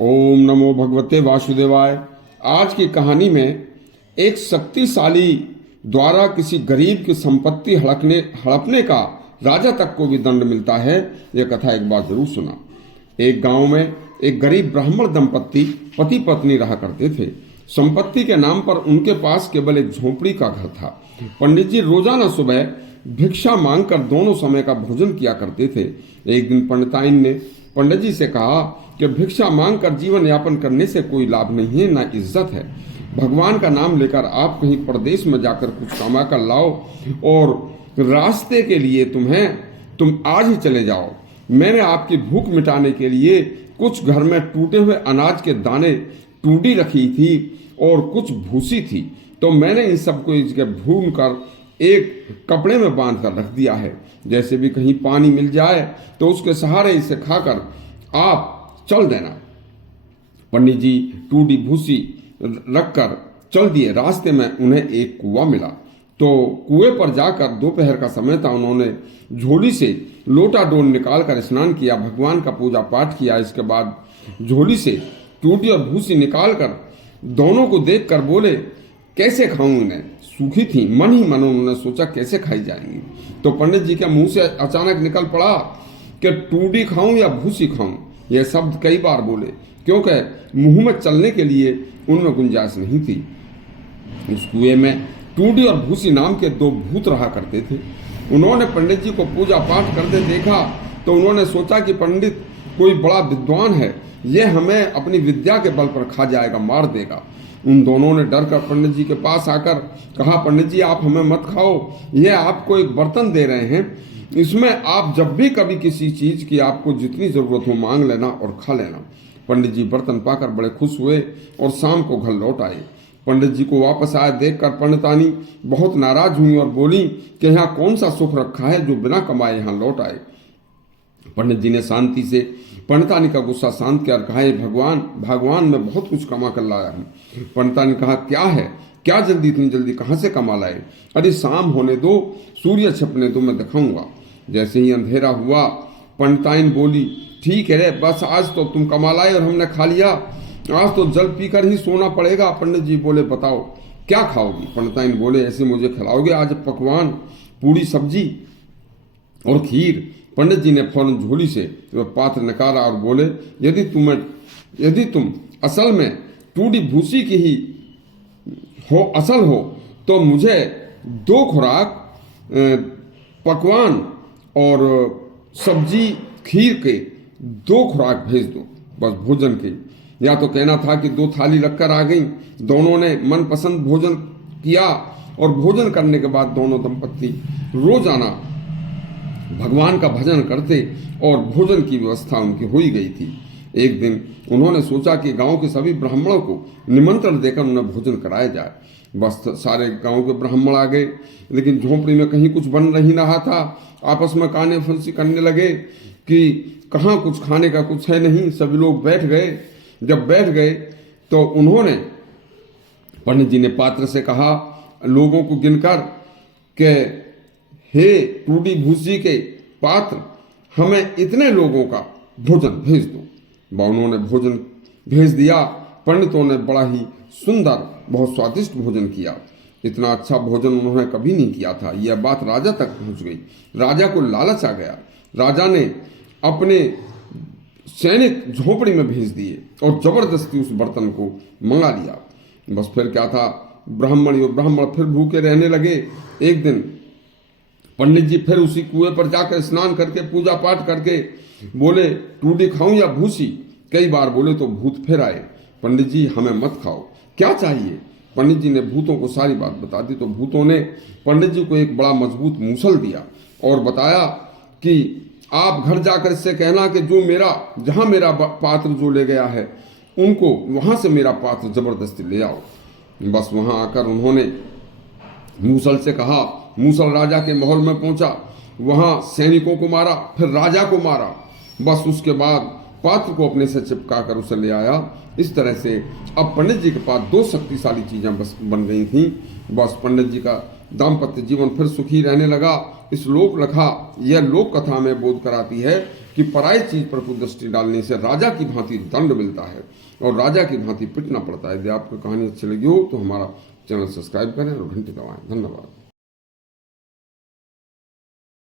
ओम नमो भगवते वासुदेवाय। आज की कहानी में एक शक्तिशाली द्वारा किसी गरीब की संपत्ति हड़पने का राजा तक को भी दंड मिलता है। यह कथा एक बार जरूर सुना। एक गांव में एक गरीब ब्राह्मण दंपत्ति पति पत्नी रहा करते थे। संपत्ति के नाम पर उनके पास केवल एक झोपड़ी का घर था। पंडित जी रोजाना सुबह भिक्षा मांगकर दोनों समय का भोजन किया करते थे। एक दिन पंडिताइन ने पंडित जी से कहा कि भिक्षा मांगकर जीवन यापन करने से कोई लाभ नहीं है, ना इज्जत है। भगवान का नाम लेकर आप कहीं प्रदेश में जाकर कुछ कमा कर लाओ और रास्ते के लिए तुम आज ही चले जाओ। मैंने आपकी भूख मिटाने के लिए कुछ घर में टूटे हुए अनाज के दाने टूटी रखी थी और कुछ भूसी थी, तो मैंने इन सबको इसके भून कर एक कपड़े में बांध कर रख दिया है। जैसे भी कहीं पानी मिल जाए तो उसके सहारे इसे खाकर आप चल देना। पंडित जी टूटी भूसी रखकर चल दिए। रास्ते में उन्हें एक कुआं मिला, तो कुएं पर जाकर दोपहर का समय था। उन्होंने झोली से लोटा डोल निकालकर स्नान किया, भगवान का पूजा पाठ किया। इसके बाद झोली से टूटी और भूसी निकालकर दोनों को देखकर बोले, कैसे खाऊं इन्हें? सूखी थी। मन ही मन उन्होंने सोचा कैसे खाई जाएंगी। तो पंडित जी के मुंह से अचानक निकल पड़ा कि टूटी खाऊं या भूसी खाऊं। यह शब्द कई बार बोले, क्योंकि मुंह में चलने के लिए उनमें गुंजाइश नहीं थी। उस कुएं में टूटी और भूसी नाम के दो भूत रहा करते थे। उन्होंने पंडित जी को पूजा पाठ करते देखा तो उन्होंने सोचा कि पंडित कोई बड़ा विद्वान है, यह हमें अपनी विद्या के बल पर खा जाएगा, मार देगा। उन दोनों ने डर कर पंडित जी के पास आकर कहा, पंडित जी आप हमें मत खाओ, यह आपको एक बर्तन दे रहे हैं, इसमें आप जब भी कभी किसी चीज की आपको जितनी जरूरत हो मांग लेना और खा लेना। पंडित जी बर्तन पाकर बड़े खुश हुए और शाम को घर लौट आए। पंडित जी को वापस आए देखकर पंडितानी बहुत नाराज हुई और बोली कि यहाँ कौन सा सुख रखा है जो बिना कमाए यहाँ लौट आए। पंडित जी ने शांति से पंडितानी का गुस्सा शांत किया और कहा, भगवान मैं बहुत कुछ कमा कर लाया हूँ। पंडितानी ने कहा, क्या है, क्या जल्दी, इतनी जल्दी कहाँ से कमा लाए? अरे शाम होने दो, सूर्य छिपने दो, मैं दिखाऊंगा। जैसे ही अंधेरा हुआ पंडिताइन बोली, ठीक है रे, बस आज तो तुम कमा लाए और हमने खा लिया, आज तो जल पीकर ही सोना पड़ेगा। पंडित जी बोले, बताओ क्या खाओगी? पंडिताइन बोले, ऐसे मुझे खिलाओगे आज पकवान, पूरी सब्जी और खीर? पंडित जी ने फौरन झोली से वह पात्र निकाला और बोले, यदि तुम असल में टूटी भूसी की ही असल हो तो मुझे 2 खुराक पकवान और सब्जी खीर के 2 खुराक भेज दो, बस भोजन के। या तो कहना था कि 2 थाली रखकर आ गई। दोनों ने मनपसंद भोजन किया और भोजन करने के बाद दोनों दंपत्ति रोजाना भगवान का भजन करते और भोजन की व्यवस्था उनकी हो ही गई थी। एक दिन उन्होंने सोचा कि गांव के सभी ब्राह्मणों को निमंत्रण देकर उन्हें भोजन कराया जाए। बस सारे गांव के ब्राह्मण आ गए, लेकिन झोपड़ी में कहीं कुछ बन नहीं रहा था। आपस में काने फंसी करने लगे कि कहाँ कुछ खाने का कुछ है नहीं। सभी लोग बैठ गए। जब बैठ गए तो उन्होंने पंडित जी ने पात्र से कहा, लोगों को गिनकर कि हे टूटी भूसी के पात्र, हमें इतने लोगों का भोजन भेज दो। उन्होंने भोजन भेज दिया। पंडितों ने बड़ा ही सुंदर, बहुत स्वादिष्ट भोजन किया। इतना अच्छा भोजन उन्होंने कभी नहीं किया था। यह बात राजा तक पहुंच गई। राजा को लालच आ गया। राजा ने अपने सैनिक झोपड़ी में भेज दिए और जबरदस्ती उस बर्तन को मंगा लिया। बस फिर क्या था, ब्राह्मण फिर भूखे रहने लगे। एक दिन पंडित जी फिर उसी कुएं पर जाकर स्नान करके पूजा पाठ करके बोले, टूटी खाऊं या भूसी? कई बार बोले तो भूत फिर आए, पंडित जी हमें मत खाओ, क्या चाहिए? पंडित जी ने भूतों को सारी बात बता दी। तो भूतों ने पंडित जी को एक बड़ा मजबूत मूसल दिया और बताया कि आप घर जाकर इससे कहना कि जहां मेरा पात्र जो ले गया है उनको वहां से मेरा पात्र जबरदस्ती ले आओ। बस वहां आकर उन्होंने मूसल से कहा। मूसल राजा के महल में पहुंचा, वहां सैनिकों को मारा, फिर राजा को मारा। बस उसके बाद पात्र को अपने से चिपका कर उसे ले आया। इस तरह से अब पंडित जी के पास 2 शक्तिशाली चीजें बस बन गई थी। बस पंडित जी का दाम्पत्य जीवन फिर सुखी रहने लगा। इस लोक कथा में बोध कराती है कि पराई चीज पर कुदृष्टि डालने से राजा की भांति दंड मिलता है और राजा की भांति पिटना पड़ता है। यदि आपको कहानी अच्छी लगी हो तो हमारा चैनल सब्सक्राइब करें और घंटी दबाएं। धन्यवाद।